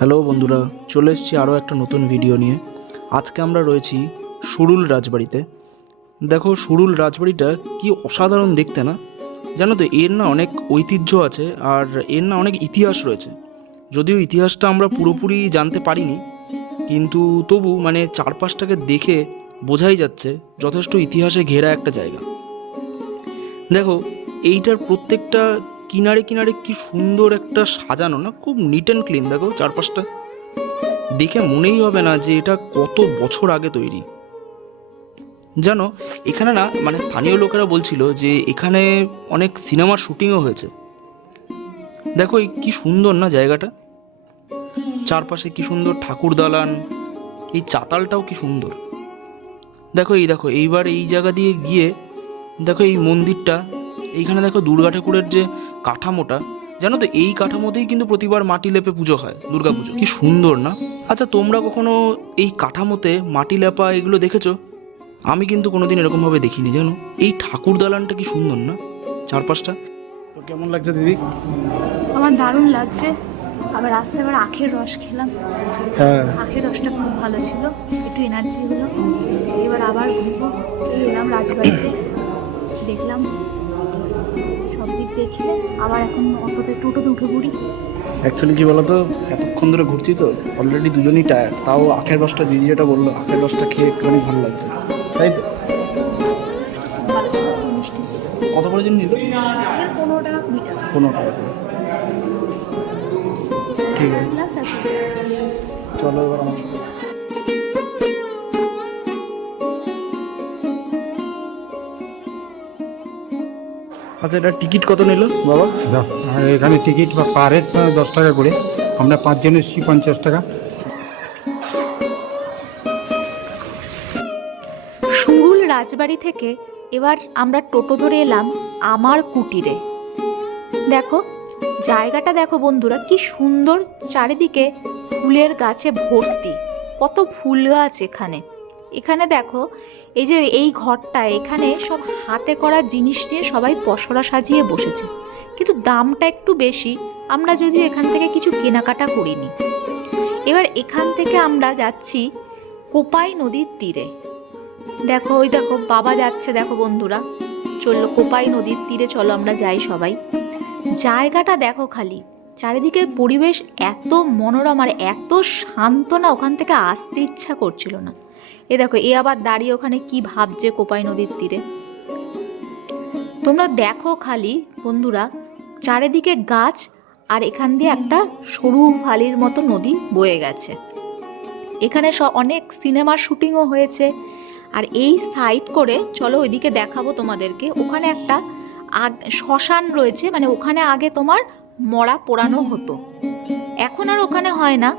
Hello বন্ধুরা, চলে এসেছি আরও একটা নতুন ভিডিও নিয়ে। আজকে আমরা রয়েছি সুরুল রাজবাড়িতে। দেখো, সুরুল রাজবাড়িটা কি অসাধারণ দেখতে না? জানো তো, এর না অনেক ঐতিহ্য আছে আর এর না অনেক ইতিহাস রয়েছে। যদিও ইতিহাসটা আমরা পুরোপুরি জানতে পারিনি, কিন্তু তবু মানে চারপাশটাকে দেখে বোঝাই যাচ্ছে যথেষ্ট ইতিহাসে ঘেরা একটা জায়গা। দেখো, এইটার প্রত্যেকটা কিনারে কিনারে কি সুন্দর একটা সাজানো না, খুব নিট অ্যান্ড ক্লিন। দেখো চারপাশটা দেখে মনেই হবে না যে এটা কত বছর আগে তৈরি। জানো, এখানে না মানে স্থানীয় লোকেরা বলছিল যে এখানে অনেক সিনেমার শুটিংও হয়েছে। দেখো এই কি সুন্দর না জায়গাটা, চারপাশে কি সুন্দর ঠাকুর দালান, এই চাতালটাও কি সুন্দর। দেখো এইবার এই জায়গা দিয়ে গিয়ে দেখো এই মন্দিরটা, এইখানে দেখো দুর্গা ঠাকুরের যে কাঠামোটা, জানো তো এই কাঠামোতেই কিন্তু প্রতিবার মাটি লেপে পুজো হয়, দুর্গা পুজো। কি সুন্দর না? আচ্ছা, তোমরা কখনো এই কাঠামোতে মাটি লেপা এগুলো দেখেছো? আমি কিন্তু কোনোদিন এরকমভাবে দেখিনি। জানো, এই ঠাকুর দালানটা কি সুন্দর না, চারপাশটা। তো কেমন লাগছে দিদি? আমার দারুণ লাগছে। আবার আসতে এবার আখের রস খেলাম। হ্যাঁ, আখের রসটা খুব ভালো ছিল, একটু এনার্জি হলো। এবার আবার ঘুরবো। এলাম রাজবাড়িতে, দেখলাম সব দিক দেখে আবার এখন টোটোতে উঠে পড়ি। অ্যাকচুয়ালি কি বলতো, এতক্ষণ ধরে ঘুরছি তো অলরেডি দুজনই টায়ার্ড। তাও আখের রসটা দিদি যেটা বললো, আখের রসটা খেয়ে একটুখানি ভালো লাগছে, তাই তো? ভালো ছিল, খুব মিষ্টি ছিল। কত করে দিন নিল? এর 15 টাকা 20 টাকা 15 টাকা করে। ঠিক আছে, গ্লাস আছে। চলো এবার আমার সাথে। আচ্ছা, এটা টিকিট কত নিল বাবা? আর এখানে টিকিট বা পার হেড 10 টাকা করে। আমরা 5 জন এসেছি, 50 টাকা। সুরুল রাজবাড়ি থেকে এবার আমরা টোটো ধরে এলাম আমার কুটিরে। দেখো জায়গাটা দেখো বন্ধুরা, কি সুন্দর, চারিদিকে ফুলের গাছে ভর্তি, কত ফুল গাছ এখানে। এখানে দেখো এই যে এই ঘরটা, এখানে সব হাতে করা জিনিস নিয়ে সবাই পসরা সাজিয়ে বসেছে, কিন্তু দামটা একটু বেশি। আমরা যদিও এখান থেকে কিছু কেনাকাটা করিনি। এবার এখান থেকে আমরা যাচ্ছি কোপাই নদীর তীরে। দেখো ওই দেখো বাবা যাচ্ছে, দেখো বন্ধুরা, চললো কোপাই নদীর তীরে, চলো আমরা যাই সবাই। জায়গাটা দেখো খালি, চারিদিকে পরিবেশ এত মনোরম আর এত শান্ত না, ওখান থেকে আসতে ইচ্ছা করছিল না। এ দেখো এ আবার দাঁড়িয়ে ওখানে কি ভাবছে কোপাই নদীর তীরে। তোমরা দেখো খালি বন্ধুরা, চারিদিকে গাছ আর এখান দিয়ে একটা সরু ফালির মতো নদী বয়ে গেছে। এখানে অনেক সিনেমার শুটিংও হয়েছে। আর এই সাইড করে চলো ওইদিকে দেখাবো তোমাদেরকে, ওখানে একটা শ্মশান রয়েছে, মানে ওখানে আগে তোমার মরা পোড়ানো হতো, এখন আর ওখানে হয় না।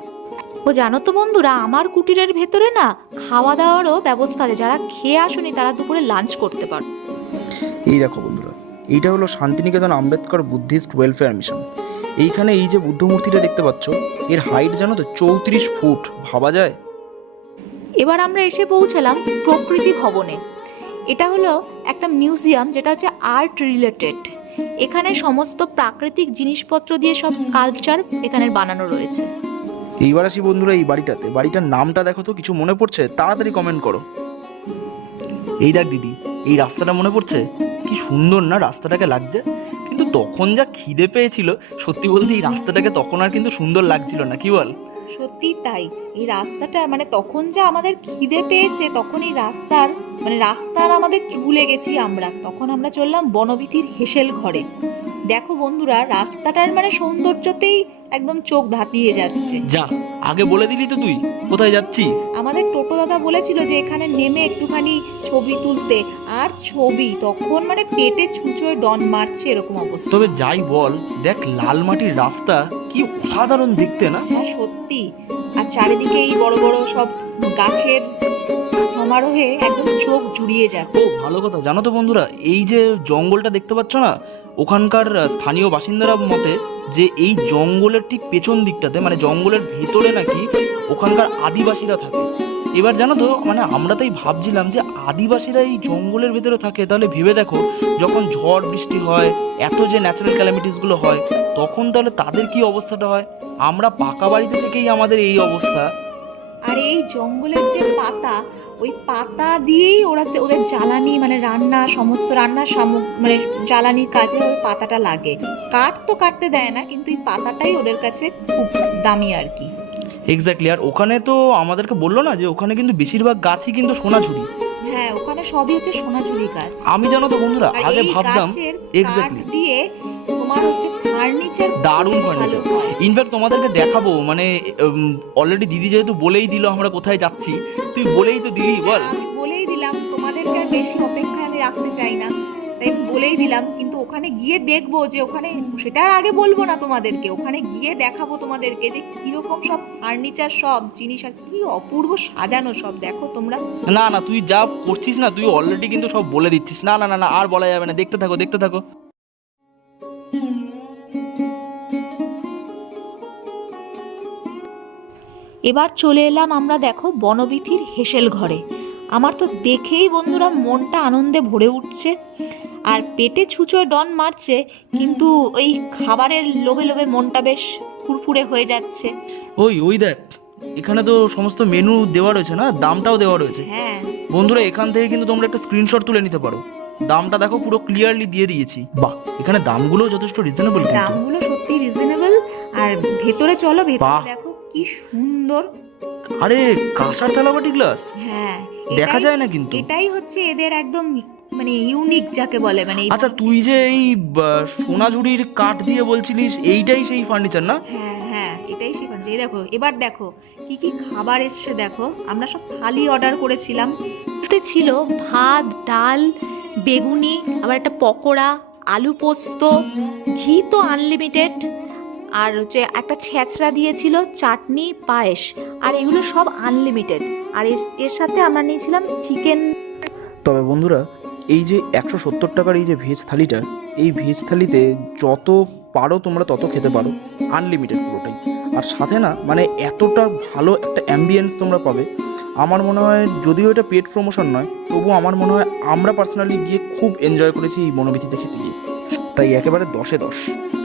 ও জানো তো বন্ধুরা, আমার কুটিরের ভেতরে না খাওয়া দাওয়ারও ব্যবস্থা আছে, যারা খেয়ে আসুনি তারা দুপুরে লাঞ্চ করতে পারো। এই দেখো বন্ধুরা, এইটা হলো Shantiniketan Ambedkar Buddhist welfare mission. এইখানে এই যে বুদ্ধ মূর্তিটা দেখতে পাচ্ছ, এর হাইট জানো তো 34 ফুট, ভাবা যায়? এবার আমরা এসে পৌঁছালাম প্রকৃতি ভবনে। এটা হলো একটা মিউজিয়াম, যেটা হচ্ছে আর্ট রিলেটেড। এখানে সমস্ত প্রাকৃতিক জিনিসপত্র দিয়ে সব স্কাল্পচার এখানে বানানো রয়েছে। এইবার আসি বন্ধুরা এই বাড়িটাতে। বাড়িটার নামটা দেখো তো, কিছু মনে পড়ছে? তাড়াতাড়ি কমেন্ট করো। এই দেখ দিদি, এই রাস্তাটা মনে পড়ছে? কি সুন্দর না রাস্তাটাকে লাগছে, কিন্তু তখন যা খিদে পেয়েছিল, সত্যি বলতে এই রাস্তাটাকে তখন আর কিন্তু সুন্দর লাগছিল না, কি বল? সত্যি তাই, এই রাস্তাটা মানে তখন যা আমাদের খিদে পেয়েছে, তখন এই রাস্তার আমাদের ভুলে গেছি আমরা। তখন আমরা চললাম বনবীথির হেসেল ঘরে। দেখো বন্ধুরা, রাস্তাটার মানে সৌন্দর্যতেই একদম চোখ ধাঁধিয়ে যাচ্ছে। যা, আগে বলে দিলি তো তুই কোথায় যাচ্ছি। আমাদের টোটো দাদা বলেছিল যে এখানে নেমে একটুখানি ছবি তুলতে, আর ছবি তখন মানে পেটে ছুঁচোয় ডন মারছে এরকম অবস্থা। তবে যাই বল, দেখ লাল মাটির রাস্তা কি অসাধারণ দেখতে না? হ্যাঁ সত্যি, আর চারিদিকে এই বড় বড় সব গাছের সমারোহে একদম চোখ জুড়িয়ে যায়। ও ভালো কথা, জানো তো বন্ধুরা, এই যে জঙ্গলটা দেখতে পাচ্ছ না, ওখানকার স্থানীয় বাসিন্দারা মতে যে এই জঙ্গলের ঠিক পেছন দিকটাতে, মানে জঙ্গলের ভেতরে নাকি ওখানকার আদিবাসীরা থাকে। এবার জানো তো মানে আমরা তাই ভাবছিলাম যে আদিবাসীরা এই জঙ্গলের ভেতরে থাকে, তাহলে ভেবে দেখো যখন ঝড় বৃষ্টি হয়, এত যে ন্যাচারাল ক্যালামিটিসগুলো হয়, তখন তাহলে তাদের কি অবস্থাটা হয়। আমরা পাকা বাড়িতে থেকেই আমাদের এই অবস্থা। আর এই জঙ্গলের যে পাতা, ওই পাতা দিয়েই ওদের জ্বালানি মানে রান্না, সমস্ত রান্নার মানে জ্বালানির কাজে ওই পাতাটা লাগে। কাঠ তো কাটতে দেয় না, কিন্তু এই পাতাটাই ওদের কাছে খুব দামি আর কি। এক্স্যাক্টলি। আর ওখানে তো আমাদেরকে বললো না যে ওখানে কিন্তু বেশিরভাগ গাছই কিন্তু সোনাঝুরি। হ্যাঁ, ওখানে সবই হচ্ছে সোনাঝুরি গাছ। আমি জানো তো বন্ধুরা আর আগে এই ভাবতাম গাছের এক্স্যাক্টলি কাঠ দিয়ে তোমার হচ্ছে ফার্নিচার, দারুণ ফার্নিচার। ইনফ্যাক্ট তোমাদেরকে দেখাবো, মানে অলরেডি দিদি যেহেতু বলেই দিল আমরা কোথায় যাচ্ছি, তুই বলেই তো দিলি, বল। আমি বলেই দিলাম, তোমাদেরকে আর বেশি অপেক্ষায় আমি রাখতে চাই না, তাই আমি বলেই দিলাম। কিন্তু ওখানে গিয়ে দেখবো যে ওখানে, সেটা আর আগে বলবো না তোমাদেরকে, ওখানে গিয়ে দেখাবো তোমাদেরকে যে কিরকম সব ফার্নিচার, সব জিনিস, আর কি অপূর্ব সাজানো সব। দেখো তোমরা। না না, তুই যা করছিস না, তুই অলরেডি কিন্তু সব বলে দিচ্ছিস। না না না না, আর বলা যাবে না, দেখতে থাকো দেখতে থাকো। এবার চলে এলাম আমরা দেখো বনবিথির হেসেল ঘরে। আমার তো দেখেই বন্ধুরা মনটা আনন্দে ভরে উঠছে, আর পেটে ছুঁচোয় ডন মারছে, কিন্তু ওই খাবারের লোভে লোভে মনটা বেশ ফুরফুরে হয়ে যাচ্ছে। ওই ওই দেখ, এখানে তো সমস্ত মেনু দেওয়া রয়েছে না, দামটাও দেওয়া রয়েছে। হ্যাঁ বন্ধুরা এখান থেকে কিন্তু তোমরা একটা স্ক্রিনশট তুলে নিতে পারো। দামটা দেখো পুরো ক্লিয়ারলি দিয়ে দিয়েছি। বাহ, এখানে দামগুলো যথেষ্ট রিজনেবল। দামগুলো সত্যি রিজনেবল। আর ভেতরে চলো, ভেতরে বাহ। দেখো কি সুন্দর। আরে কাঁসার থালাবাটি গ্লাস হ্যাঁ, দেখা যায় না কিন্তু। এটাই হচ্ছে এদের একদম মানে ইউনিক যাকে বলে। মানে আচ্ছা, তুই যে এই সোনাঝুরির কাঠ দিয়ে বলছিলিস, এইটাই সেই ফার্নিচার না? হ্যাঁ হ্যাঁ, এটাই সেই ফার্নিচার। এই দেখো, এবার দেখো কি কি খাবার এসছে দেখো। আমরা সব থালি অর্ডার করেছিলাম। ছিল ভাত, ডাল, বেগুনি, আবার একটা পকোড়া, আলু পোস্ত, ঘি তো আনলিমিটেড, আর হচ্ছে একটা ছেঁচড়া দিয়েছিল, চাটনি, পায়েস, আর এগুলো সব আনলিমিটেড। আর এর সাথে আমরা নিয়েছিলাম চিকেন। তবে বন্ধুরা এই যে 170 টাকার এই যে ভেজ থালিটা, এই ভেজ থালিতে যত পারো তোমরা তত খেতে পারো, আনলিমিটেড পুরোটাই। আর সাথে না মানে এতটা ভালো একটা অ্যাম্বিয়েন্স তোমরা পাবে। আমার মনে হয় যদিও এটা পেড প্রমোশন নয়, তবুও আমার মনে হয় আমরা পার্সোনালি গিয়ে খুব এনজয় করেছি এই বনবিথিতে খেতে গিয়ে। তাই একেবারে 10-এ 10।